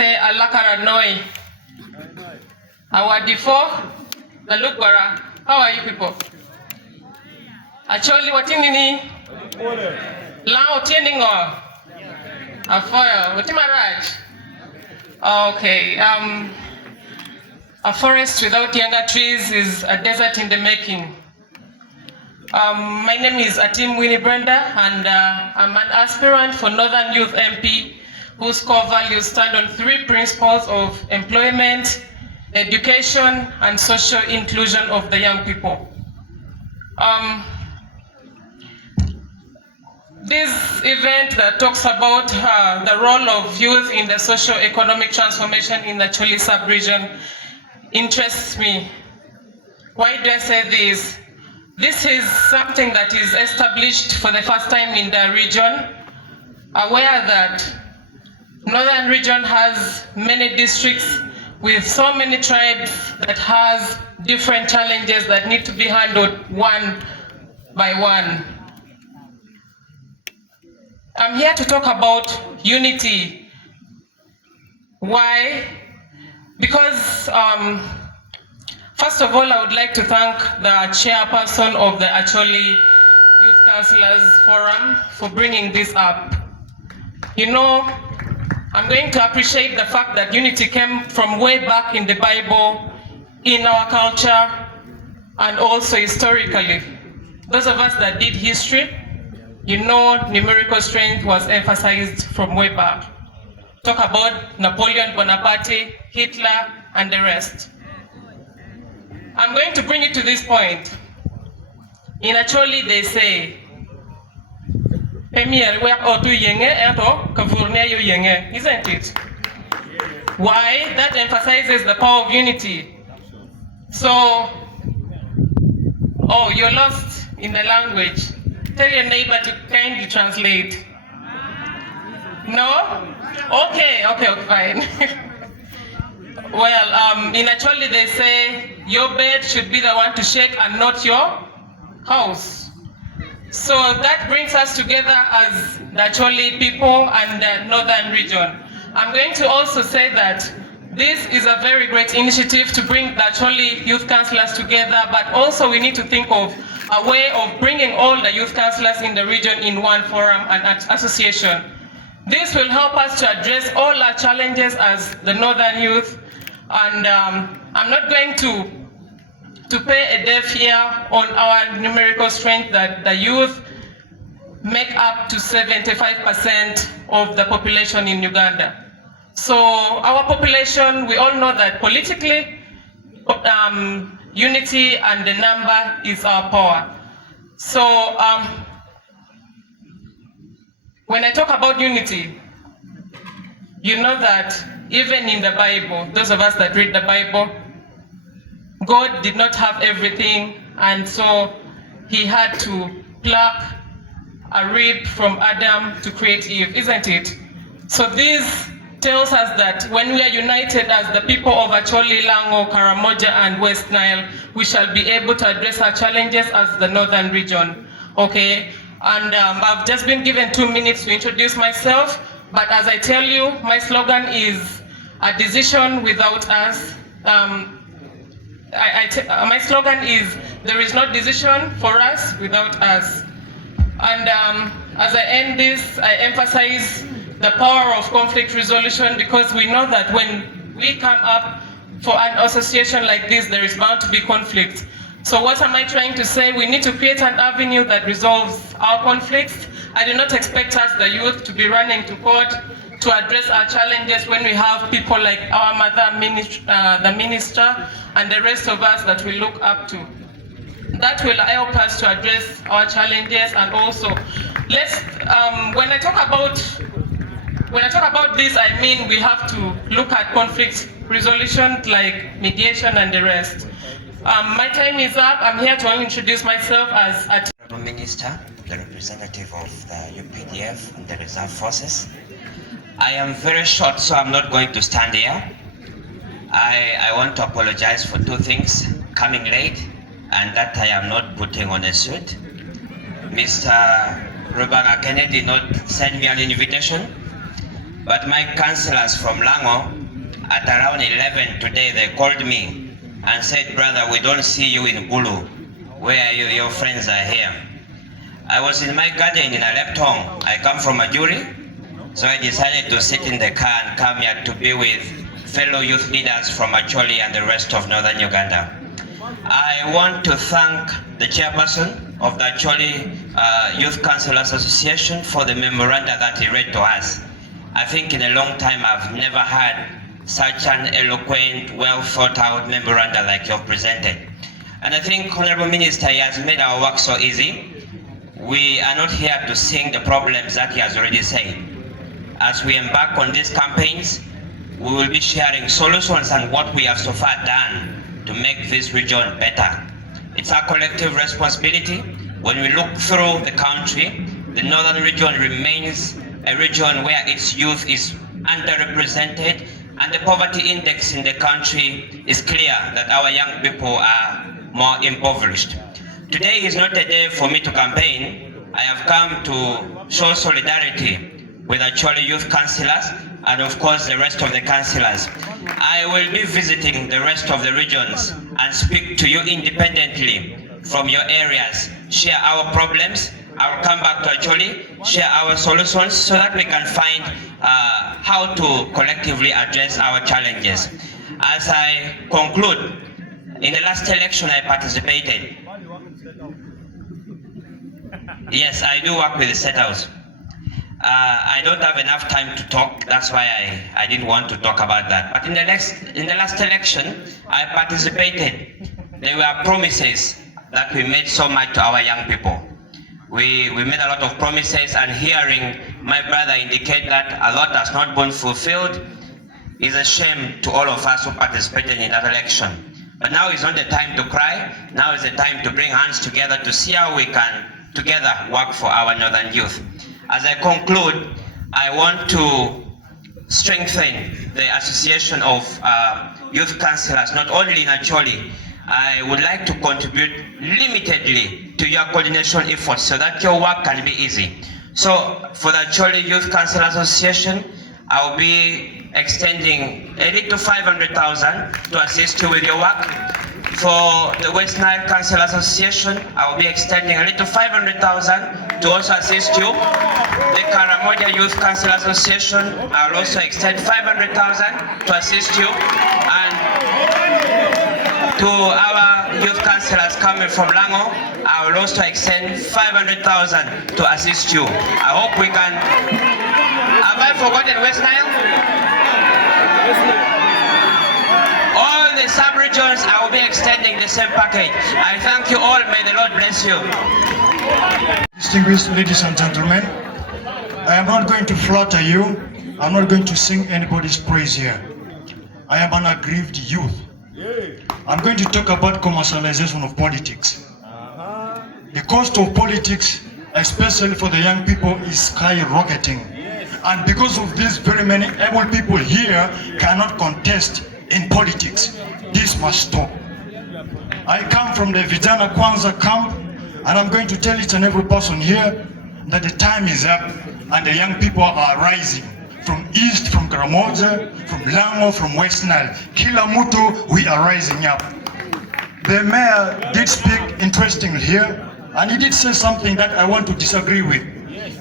say Alakara Noi. Our D4, the Lukbara. How are you people? Actually, what in ni? Lao Tieningo. A fire. What in my right? Okay. A forest without younger trees is a desert in the making. My name is Atim Memoranda, and I'm an aspirant for Northern Youth MP whose core values stand on 3 principles of employment, education, and social inclusion of the young people. This event that talks about the role of youth in the socio-economic transformation in the Choli sub-region interests me. Why do I say this? This is something that is established for the first time in the region, aware that Northern region has many districts with so many tribes that has different challenges that need to be handled one by one. I'm here to talk about unity. Why? Because first of all, I would like to thank the chairperson of the Acholi Youth Councillors Forum for bringing this up. You know, I'm going to appreciate the fact that unity came from way back in the Bible, in our culture, and also historically. Those of us that did history, you know, numerical strength was emphasized from way back. Talk about Napoleon Bonaparte, Hitler, and the rest. I'm going to bring it to this point. In Acholi, they say, isn't it? Why? That emphasizes the power of unity. So, oh, you're lost in the language. Tell your neighbor to kindly translate. No? Okay, fine. Well, in Acholi they say, your bed should be the one to shake and not your house. So that brings us together as the Acholi people and the Northern region. I'm going to also say that this is a very great initiative to bring the Acholi youth councillors together, but also we need to think of a way of bringing all the youth councillors in the region in one forum and association. This will help us to address all our challenges as the Northern youth, and I'm not going to pay a deaf ear on our numerical strength that the youth make up to 75% of the population in Uganda. So our population, we all know that politically, unity and the number is our power. So when I talk about unity, you know that even in the Bible, those of us that read the Bible, God did not have everything, and so he had to pluck a rib from Adam to create Eve, isn't it? So this tells us that when we are united as the people of Acholi, Lango, Karamoja, and West Nile, we shall be able to address our challenges as the Northern region, okay? And I've just been given 2 minutes to introduce myself, but as I tell you, my slogan is a decision without us. My slogan is, there is no decision for us without us. And as I end this, I emphasize the power of conflict resolution, because we know that when we come up for an association like this, there is bound to be conflict. So what am I trying to say? We need to create an avenue that resolves our conflicts. I do not expect us, the youth, to be running to court to address our challenges when we have people like our mother, the minister, and the rest of us that we look up to. That will help us to address our challenges, and also, when I talk about this, I mean we have to look at conflict resolution like mediation and the rest. My time is up. I'm here to introduce myself as a Minister, the representative of the UPDF and the Reserve Forces. I am very short, so I'm not going to stand here. I want to apologize for 2 things: coming late, and that I am not putting on a suit. Mr. Rubanga Kennedy did not send me an invitation. But my councillors from Lango, at around 11 today, they called me and said, brother, we don't see you in Gulu. Where are you? Your friends are here. I was in my garden in Aleptong. I come from a jury, so I decided to sit in the car and come here to be with fellow youth leaders from Acholi and the rest of northern Uganda. I want to thank the chairperson of the Acholi Youth Councillors Association for the memoranda that he read to us. I think in a long time I've never had such an eloquent, well thought out memoranda like you've presented. And I think Honorable Minister, he has made our work so easy. We are not here to sing the problems that he has already said. As we embark on these campaigns, we will be sharing solutions and what we have so far done to make this region better. It's our collective responsibility. When we look through the country, the northern region remains a region where its youth is underrepresented, and the poverty index in the country is clear that our young people are more impoverished. Today is not a day for me to campaign. I have come to show solidarity with Acholi Youth Councillors and of course the rest of the councillors. I will be visiting the rest of the regions and speak to you independently from your areas, share our problems. I'll come back to Acholi, share our solutions so that we can find how to collectively address our challenges. As I conclude, in the last election I participated. Yes, I do work with the State House. I don't have enough time to talk, that's why I didn't want to talk about that. But in the last election, I participated. There were promises that we made so much to our young people. We made a lot of promises, and hearing my brother indicate that a lot has not been fulfilled is a shame to all of us who participated in that election. But now is not the time to cry, now is the time to bring hands together to see how we can together work for our northern youth. As I conclude, I want to strengthen the association of youth councillors, not only in Acholi. I would like to contribute limitedly to your coordination efforts so that your work can be easy. So for the Acholi Youth Councillors Association, I'll be extending a little 500,000 to assist you with your work. For the West Nile Councillors Association, I will be extending a little 500,000 to also assist you. The Karamoja Youth Councillors Association, I will also extend 500,000 to assist you. And to our youth councillors coming from Lango, I will also extend 500,000 to assist you. I hope we can. Have I forgotten West Nile? All the sub-regions, I will be extending the same package. I thank you all. May the Lord bless you. Distinguished ladies and gentlemen, I am not going to flatter you. I'm not going to sing anybody's praise here. I am an aggrieved youth. I'm going to talk about commercialization of politics. The cost of politics, especially for the young people, is skyrocketing. And because of this, very many able people here cannot contest in politics. This must stop. I come from the Vijana Kwanza camp, and I'm going to tell each and every person here that the time is up and the young people are rising. From East, from Karamoja, from Lango, from West Nile. Kila Mutu, we are rising up. The mayor did speak interestingly here, and he did say something that I want to disagree with.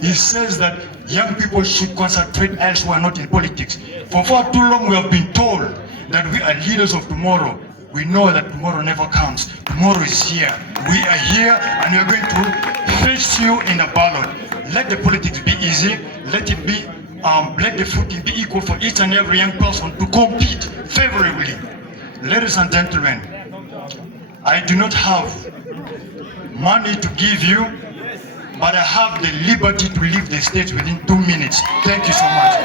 He says that young people should concentrate elsewhere, not in politics. For far too long we have been told that we are leaders of tomorrow. We know that tomorrow never comes. Tomorrow is here. We are here and we are going to face you in a ballot. Let the politics be easy. Let it be let the footing be equal for each and every young person to compete favorably. Ladies and gentlemen, I do not have money to give you, but I have the liberty to leave the stage within 2 minutes. Thank you so much.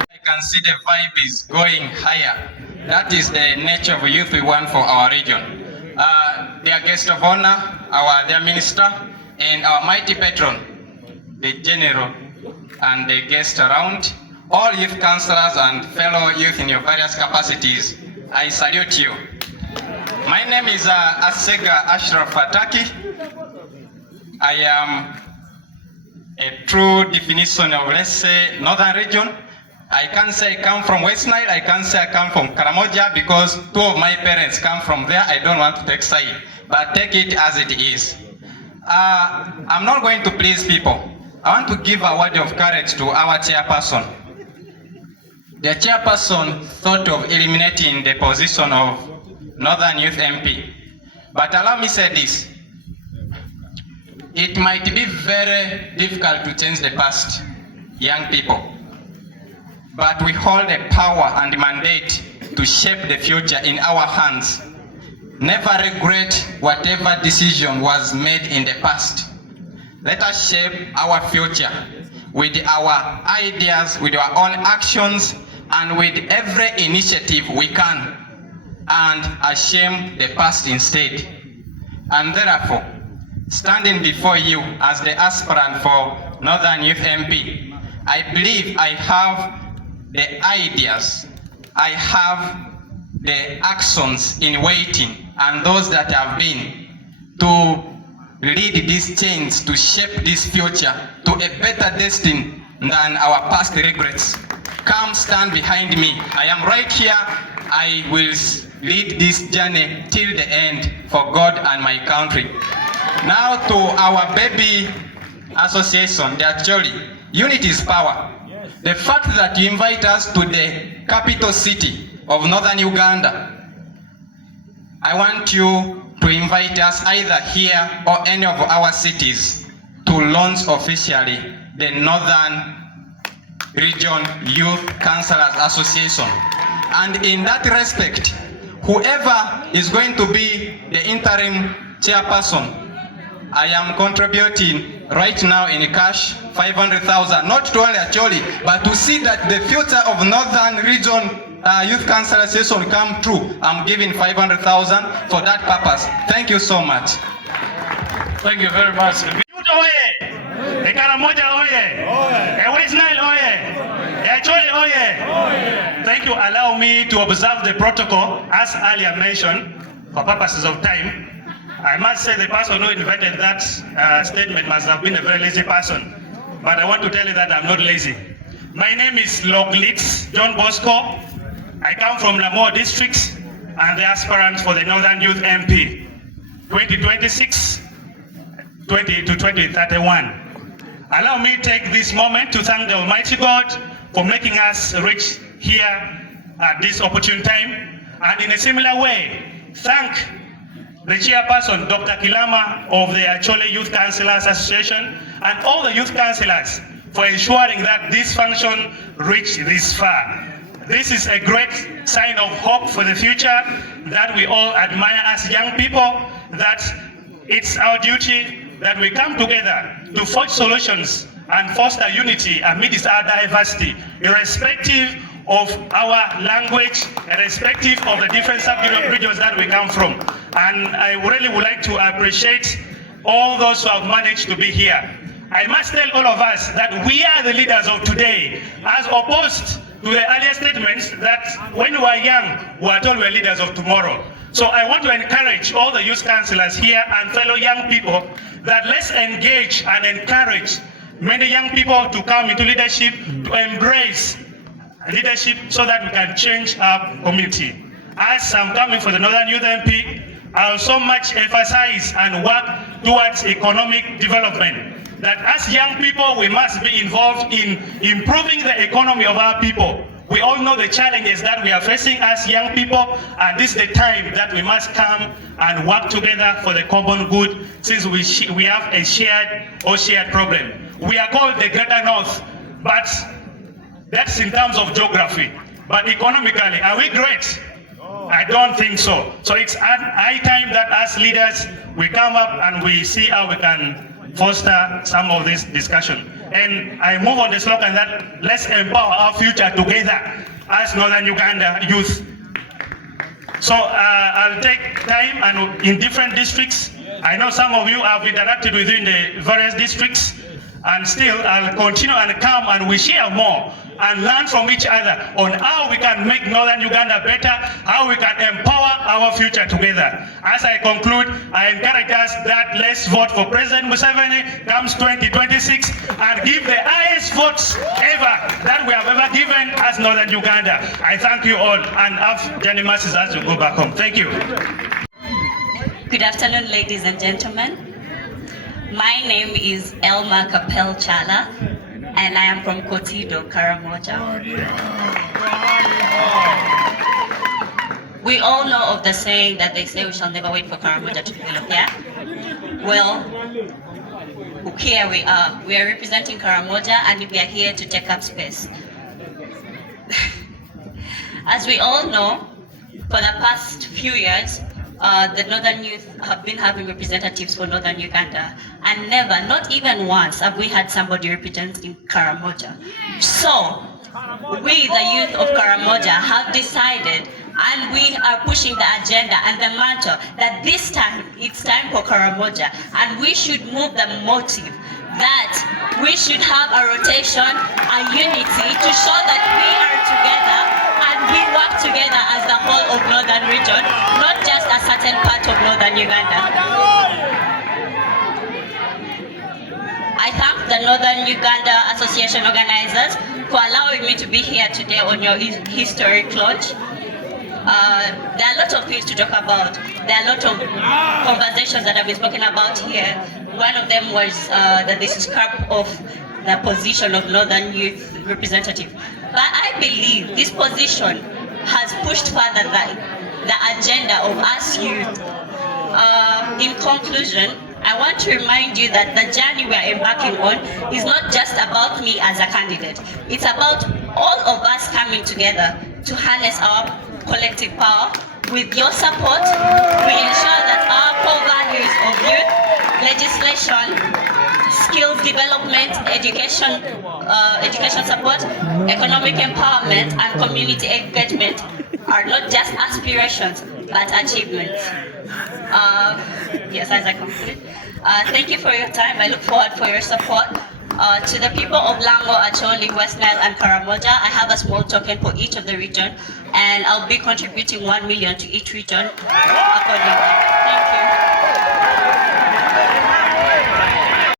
I can see the vibe is going higher. That is the nature of youth we want for our region. Their guest of honor, our dear minister, and our mighty patron, the general, and the guests around, all youth councillors and fellow youth in your various capacities, I salute you. My name is Asega Ashraf Fataki. I am a true definition of, let's say, northern region. I can't say I come from West Nile, I can't say I come from Karamoja because two of my parents come from there. I don't want to take side, but take it as it is. I'm not going to please people. I want to give a word of courage to our chairperson. The chairperson thought of eliminating the position of Northern Youth MP. But allow me say this. It might be very difficult to change the past, young people. But we hold the power and the mandate to shape the future in our hands. Never regret whatever decision was made in the past. Let us shape our future with our ideas, with our own actions, and with every initiative we can, and shame the past instead. And therefore, standing before you as the aspirant for Northern Youth MP, I believe I have the ideas, I have the actions in waiting, and those that have been to lead these change, to shape this future to a better destiny than our past regrets. Come stand behind me. I am right here. I will lead this journey till the end for God and my country. Now to our baby association, the Acholi, unity is power. The fact that you invite us to the capital city of Northern Uganda, I want you to invite us either here or any of our cities to launch officially the Northern Region Youth Councillors Association. And in that respect, whoever is going to be the interim chairperson, I am contributing right now in cash 500,000, not to only Acholi, but to see that the future of Northern Region Youth Council Association come true. I'm giving 500,000 for that purpose. Thank you so much. Thank you very much. Thank you. Allow me to observe the protocol as earlier mentioned for purposes of time. I must say the person who invented that statement must have been a very lazy person. But I want to tell you that I'm not lazy. My name is Loglitz John Bosco. I come from Lamour District and the aspirant for the Northern Youth MP 2026 to 2031. Allow me to take this moment to thank the Almighty God for making us reach here at this opportune time. And in a similar way, thank the chairperson, Dr. Kilama of the Acholi Youth Councillors Association, and all the youth councillors for ensuring that this function reached this far. This is a great sign of hope for the future that we all admire as young people, that it's our duty that we come together to forge solutions and foster unity amidst our diversity, irrespective of our language, irrespective of the different sub-regions that we come from. And I really would like to appreciate all those who have managed to be here. I must tell all of us that we are the leaders of today, as opposed to the earlier statements that when we were young, we were told we were leaders of tomorrow. So I want to encourage all the youth councillors here and fellow young people that let's engage and encourage many young people to come into leadership, to embrace leadership so that we can change our community. As I'm coming for the Northern Youth MP, I'll so much emphasize and work towards economic development. That as young people, we must be involved in improving the economy of our people. We all know the challenges that we are facing as young people, and this is the time that we must come and work together for the common good, since we have a shared problem. We are called the Greater North, but that's in terms of geography. But economically, are we great? I don't think so. So it's high time that as leaders, we come up and we see how we can foster some of this discussion. And I move on the slogan that let's empower our future together as Northern Uganda youth. So I'll take time and in different districts. I know some of you have interacted with you in the various districts, and still I'll continue and come and we share more and learn from each other on how we can make Northern Uganda better, how we can empower our future together. As I conclude, I encourage us that let's vote for President Museveni comes 2026 and give the highest votes ever that we have ever given as Northern Uganda. I thank you all and have journey masses as you go back home. Thank you. Good afternoon, ladies and gentlemen. My name is Elma Kapel Chala, and I am from Kotido, Karamoja. We all know of the saying that they say we shall never wait for Karamoja to develop, yeah? Well, here we are. We are representing Karamoja, and we are here to take up space. As we all know, for the past few years, the Northern youth have been having representatives for Northern Uganda, and never, not even once, have we had somebody representing Karamoja. So, we, the youth of Karamoja, have decided, and we are pushing the agenda and the mantra that this time, it's time for Karamoja, and we should move the motive that we should have a rotation, a unity, to show that we are together and we work together as the whole of Northern region, not just a certain part of Northern Uganda. I thank the Northern Uganda Association organizers for allowing me to be here today on your historic launch. There are a lot of things to talk about. There are a lot of conversations that have been spoken about here. One of them was that this is scrap of the position of Northern Youth Representative. But I believe this position has pushed further the agenda of us youth. In conclusion, I want to remind you that the journey we are embarking on is not just about me as a candidate. It's about all of us coming together to harness our collective power. With your support, we ensure that our core values of youth, legislation, skills development, education support, economic empowerment, and community engagement are not just aspirations, but achievements. Yes, as I conclude, thank you for your time. I look forward for your support. To the people of Lango, Acholi, West Nile, and Karamoja, I have a small token for each of the region, and I'll be contributing 1 million to each region accordingly. Thank you.